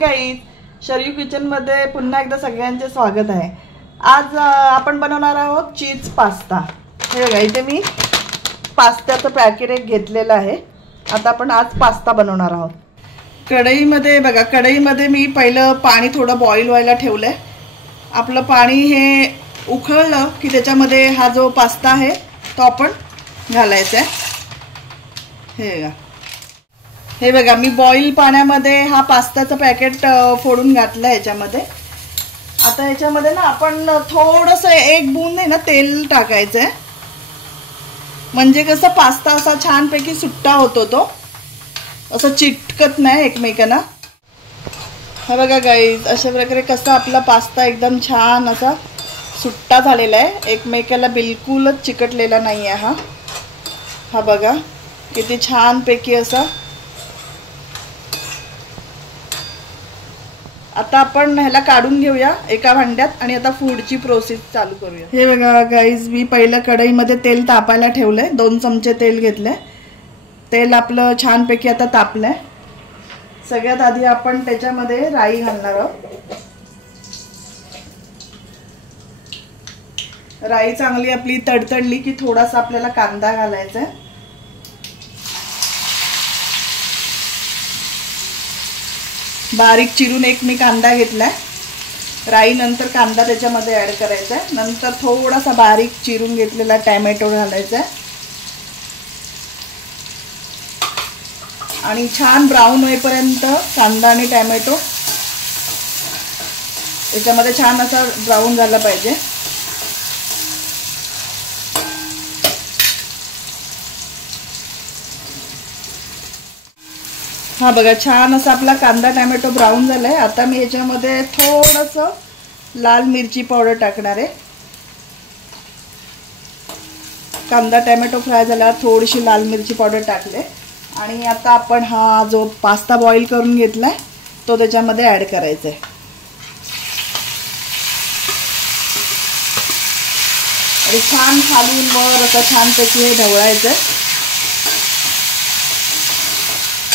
Guys, Sharayu kitchen मध्ये पुन्हा एकदा सगळ्यांचे स्वागत आहे। आज आपण बनवणार आहोत चीज पास्ता। हे बघा, इथे मी पास्त्याचं पॅकेट एक घेतलेलं आहे। आता आपण आज पास्ता बनवणार आहोत। कढईमध्ये बघा, कढईमध्ये मी पहिलं पाणी थोडं बॉईल व्हायला ठेवलंय। आपलं पाणी हे उकळलं की त्याच्यामध्ये हा जो पास्ता आहे तो आपण घालायचा आहे। हे बघा, मी बॉईल पाण्यामध्ये हा पास्त्याचं पॅकेट फोडून घातलं याच्यामध्ये। आता याच्यामध्ये ना आपण थोडंसं एक बूंद आहे ना तेल टाकायचं आहे, म्हणजे कसं पास्ता असा छानपैकी सुट्टा होतो, तो असं चिटकत नाही एकमेकांना। हा बघा गाईज, अशा प्रकारे कसं आपला पास्ता एकदम छान असा सुट्टा झालेला आहे, एकमेकाला बिलकुलच चिकटलेला नाही आहे। हा बघा किती छानपैकी असा। आता आपण ह्याला काढून घेऊया एका भांड्यात आणि आता पुढची प्रोसेस चालू करूया। हे बघा गाईज, मी पहिलं कढईमध्ये तेल तापायला ठेवलंय, 2 चमचे तेल घेतलंय। तेल आपलं छानपैकी आता तापलंय। सगळ्यात आधी आपण त्याच्यामध्ये राई घालणार आहोत। राई चांगली आपली तडतडली की थोडासा आपल्याला कांदा घालायचा आहे। बारीक चिरून एक मी कांदा घेतलाय। राई नंतर कांदा त्याच्यामध्ये ऍड करायचा आहे। नंतर थोडासा बारीक चिरून घेतलेला टोमॅटो घालायचा आहे आणि छान ब्राऊन होईपर्यंत कांदा आणि टोमॅटो याच्यामध्ये छान असा ब्राऊन झाला पाहिजे। हा बघा, छान असा आपला कांदा टोमॅटो ब्राऊन झालाय। आता मी याच्यामध्ये थोडंसं लाल मिरची पावडर टाकणार आहे। कांदा टोमॅटो फ्राय झाल्यावर थोडीशी लाल मिरची पावडर टाकले आणि आता आपण हा जो पास्ता बॉईल करून घेतलाय तो त्याच्यामध्ये ऍड करायचा आहे आणि छान खालून वर असं छानपैकी हे ढवळायचं आहे।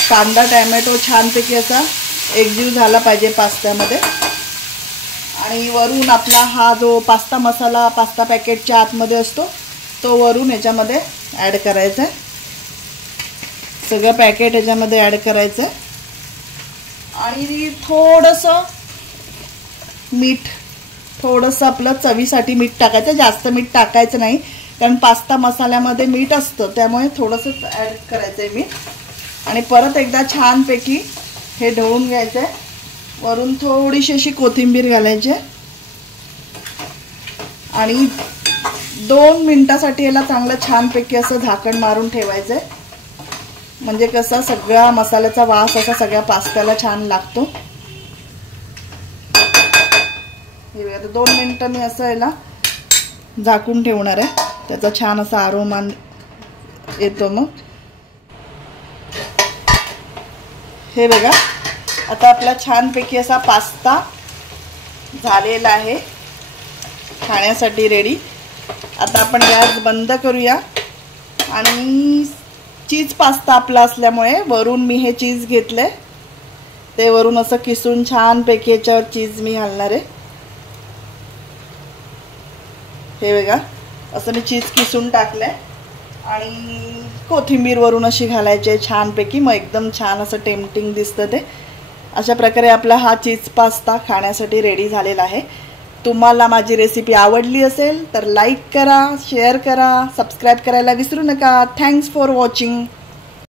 कांदा टोमॅटो छानपैकी असा एकजीव झाला पाहिजे पास्त्यामध्ये। आणि वरून आपला हा जो पास्ता मसाला पास्ता पॅकेटच्या आतमध्ये असतो तो वरून याच्यामध्ये ऍड करायचा आहे। सगळं पॅकेट याच्यामध्ये ऍड करायचं आणि थोडंसं मीठ, थोडंसं आपलं चवीसाठी मीठ टाकायचं। जास्त मीठ टाकायचं नाही, कारण पास्ता मसाल्यामध्ये मीठ असतं, त्यामुळे थोडंसं ऍड करायचंय मीठ। आणि परत एकदा छानपैकी हे ढवळून घ्यायचंय। वरून थोडीशी अशी कोथिंबीर घालायची आणि 2 मिनिटासाठी याला चांगलं छानपैकी असं झाकण मारून ठेवायचंय, म्हणजे कसा सगळा मसाल्याचा वास असा सगळ्या पास्त्याला छान लागतो। हे बघा, 2 मिनिटं मी असं याला झाकून ठेवणार आहे, त्याचा छान असा अरोमा येतो। मग हे बघा, आता आपला छानपैकी असा पास्ता झालेला आहे, खाण्यासाठी रेडी। आता आपण गॅस बंद करूया आणि चीज पास्ता आपला असल्यामुळे वरून मी हे चीज घेतलंय, ते वरून असं किसून छानपैकी याच्यावर चीज मी घालणार आहे। हे बघा, असं मी चीज किसून टाकलंय आणि कोथिंबीर वरून अशी घालायची आहे छानपैकी, मग एकदम छान असं टेम्पटिंग दिसतं ते। अशा प्रकारे आपला हा चीज पास्ता खाण्यासाठी रेडी झालेला आहे। तुम्हाला माझी रेसिपी आवडली असेल तर लाईक करा, शेअर करा, सबस्क्राईब करायला विसरू नका। Thanks for watching.